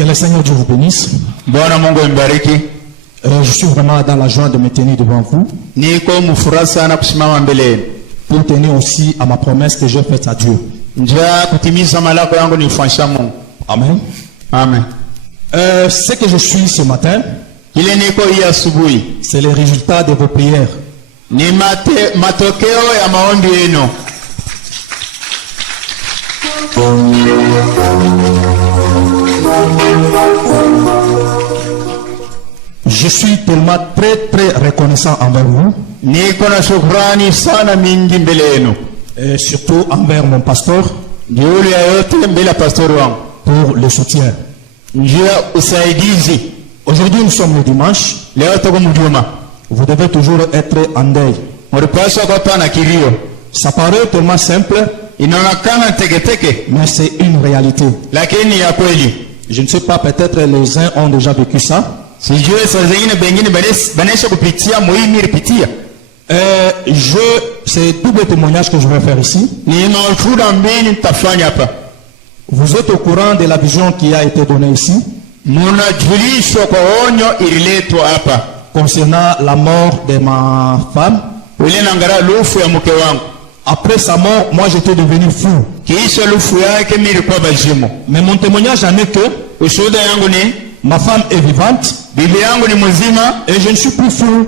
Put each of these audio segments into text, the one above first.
Que le Seigneur Dieu vous bénisse. Je suis vraiment dans la joie de me tenir devant vous. Pour tenir aussi à ma promesse que j'ai faite à Dieu. Amen. Amen. Ce que je suis ce matin, c'est le résultat de vos prières. Je suis tellement très reconnaissant envers vous. Et surtout envers mon pasteur pour le soutien. Aujourd'hui nous sommes le dimanche. Vous devez toujours être en deuil. Ça paraît tellement simple, mais c'est une réalité. Je ne sais pas, peut-être les uns ont déjà vécu ça. C'est double témoignage que je vais faire ici. Vous êtes au courant de la vision qui a été donnée ici concernant la mort de ma femme. Après sa mort, moi j'étais devenu fou. Mais mon témoignage en est que ma femme est vivante et je ne suis plus fou.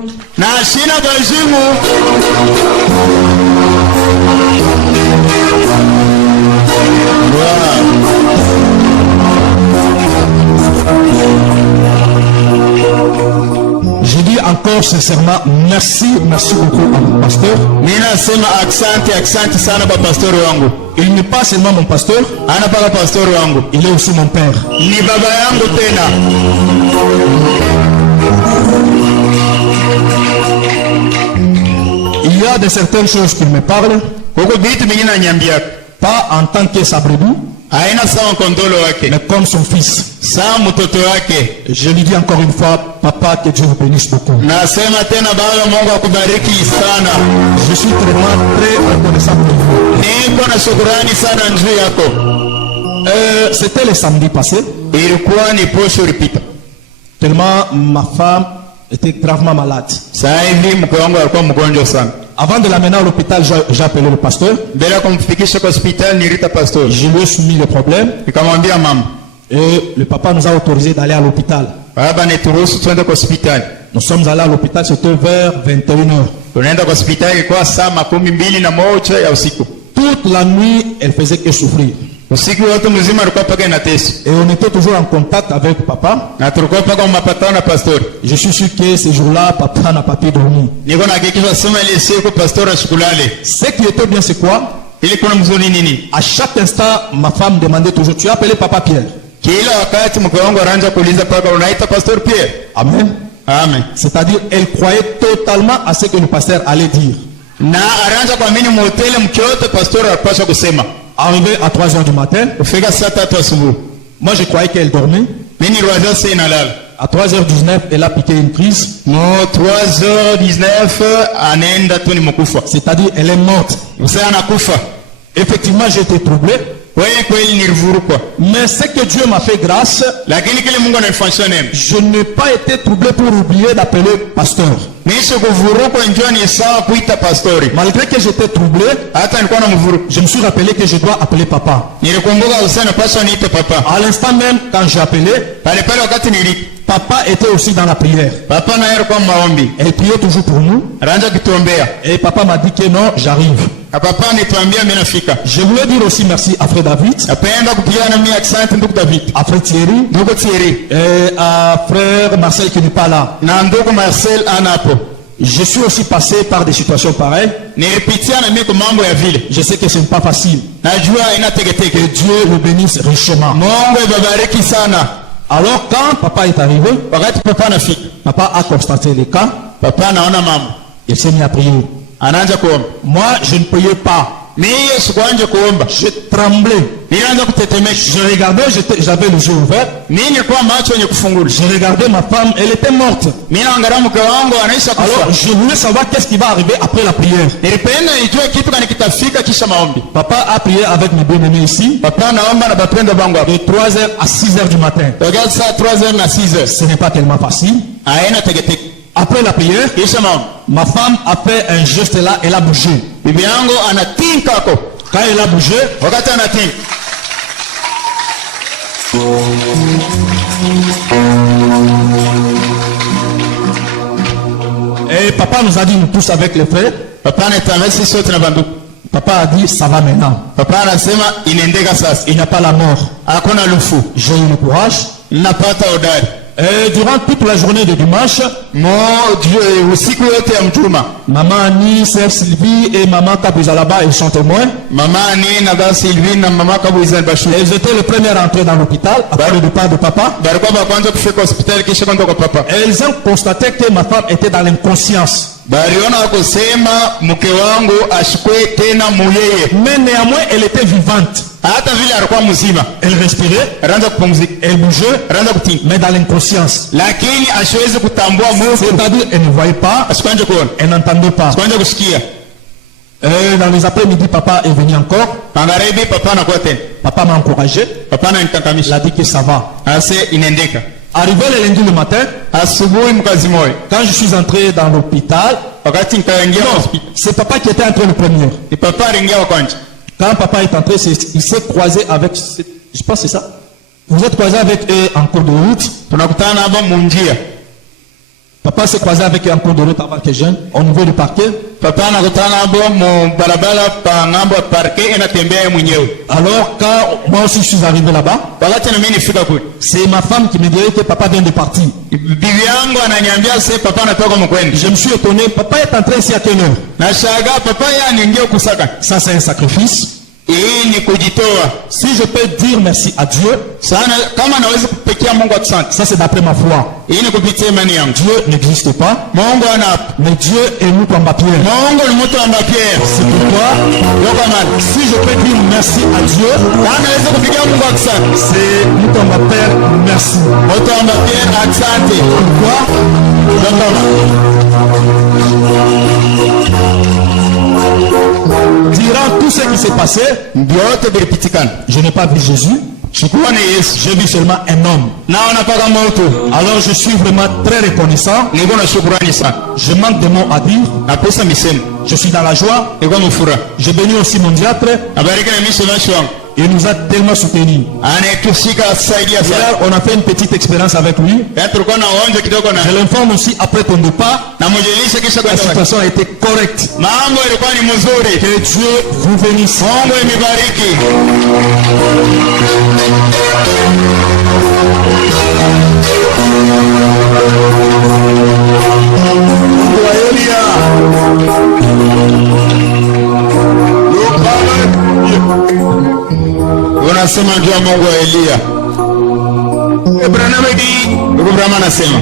Je dis encore sincèrement merci beaucoup à mon pasteur. Il n'est pas seulement mon pasteur, il est aussi mon père. Il y a de certaines choses qu'il me parle, pas en tant que sa brebis, mais comme son fils. Je lui dis encore une fois, papa, que Dieu vous bénisse beaucoup. Je suis très reconnaissant pour vous. C'était le samedi passé. Tellement ma femme était gravement malade. Avant de l'amener à l'hôpital, j'ai appelé le pasteur. Je lui ai soumis le problème. Et le papa nous a autorisé d'aller à l'hôpital. Nous sommes allés à l'hôpital, c'était vers 21h. Toute la nuit, elle faisait que souffrir. Et on était toujours en contact avec papa. Je suis sûr que ce jour-là, papa n'a pas pu dormir. Ce qui était bien, c'est quoi? À chaque instant, ma femme demandait toujours, tu as appelé papa Pierre? Amen. Amen. C'est-à-dire, elle croyait totalement à ce que le pasteur allait dire. Arrivé à 3h du matin, moi je croyais qu'elle dormait. À 3h19, elle a piqué une crise. 3h19, c'est-à-dire, elle est morte. Effectivement, j'ai été troublé. Mais ce que Dieu m'a fait grâce, je n'ai pas été troublé pour oublier d'appeler pasteur. Malgré que j'étais troublé, je me suis rappelé que je dois appeler papa. À l'instant même, quand j'ai appelé, papa était aussi dans la prière. Elle priait toujours pour nous. Et papa m'a dit que non, j'arrive. Je voulais dire aussi merci à frère David, à frère Thierry et à frère Marcel qui n'est pas là. Je suis aussi passé par des situations pareilles. Je sais que ce n'est pas facile. Que Dieu le bénisse richement. Alors quand papa est arrivé, papa a constaté les cas. Il s'est mis à prier. Moi, je ne priais pas. Je tremblais. Je regardais, j'avais les yeux ouverts. Je regardais ma femme, elle était morte. Alors je voulais savoir qu'est-ce qui va arriver après la prière. Papa a prié avec mes bien-aimés ici. De 3h à 6h du matin. Ce n'est pas tellement facile. Après la prière, ma femme a fait un geste là, elle a bougé. Quand elle a bougé, et papa nous a dit nous tous avec les frères. Papa a dit ça va maintenant. Il n'y a pas la mort. J'ai eu le courage. Et durant toute la journée de dimanche, maman Annie, sœur Sylvie et maman Kabouza là-bas, ils sont témoins. Elles étaient les premières à entrer dans l'hôpital après le départ de papa. Elles ont constaté que ma femme était dans l'inconscience. Mais néanmoins, elle était vivante. Elle respirait, elle bougeait, mais dans l'inconscience. C'est-à-dire, elle ne voyait pas, elle n'entendait pas. Dans les après-midi, papa est venu encore. Papa m'a encouragé. Il a dit que ça va. Arrivé le lundi le matin, quand je suis entré dans l'hôpital, c'est papa qui était entré le premier. Quand papa est entré, il s'est croisé avec, je pense que c'est ça. Vous êtes croisé avec eux en cours de route. Papa s'est croisé avec eux en cours de route avant que je vienne, au niveau du parquet. Alors quand moi aussi je suis arrivé là-bas, c'est ma femme qui me dirait que papa vient de partir. Je me suis étonné, papa est entré ici à quelle heure? Ça c'est un sacrifice. Si je peux dire merci à Dieu, ça c'est d'après ma foi. Dieu n'existe pas, mais Dieu est Mutomba Pierre. C'est pourquoi, si je peux dire merci à Dieu, c'est Mutomba Père, merci. Pourquoi? Durant tout ce qui s'est passé, je n'ai pas vu Jésus. J'ai vu seulement un homme. Alors je suis vraiment très reconnaissant. Je manque de mots à dire. Je suis dans la joie. Je bénis aussi mon diable. Il nous a tellement soutenus. Hier, on a fait une petite expérience avec lui. Je l'informe aussi après ton départ. La situation a été correcte. Que Dieu vous bénisse. Unasema juu ya Mungu wa Elia. Abraham anasema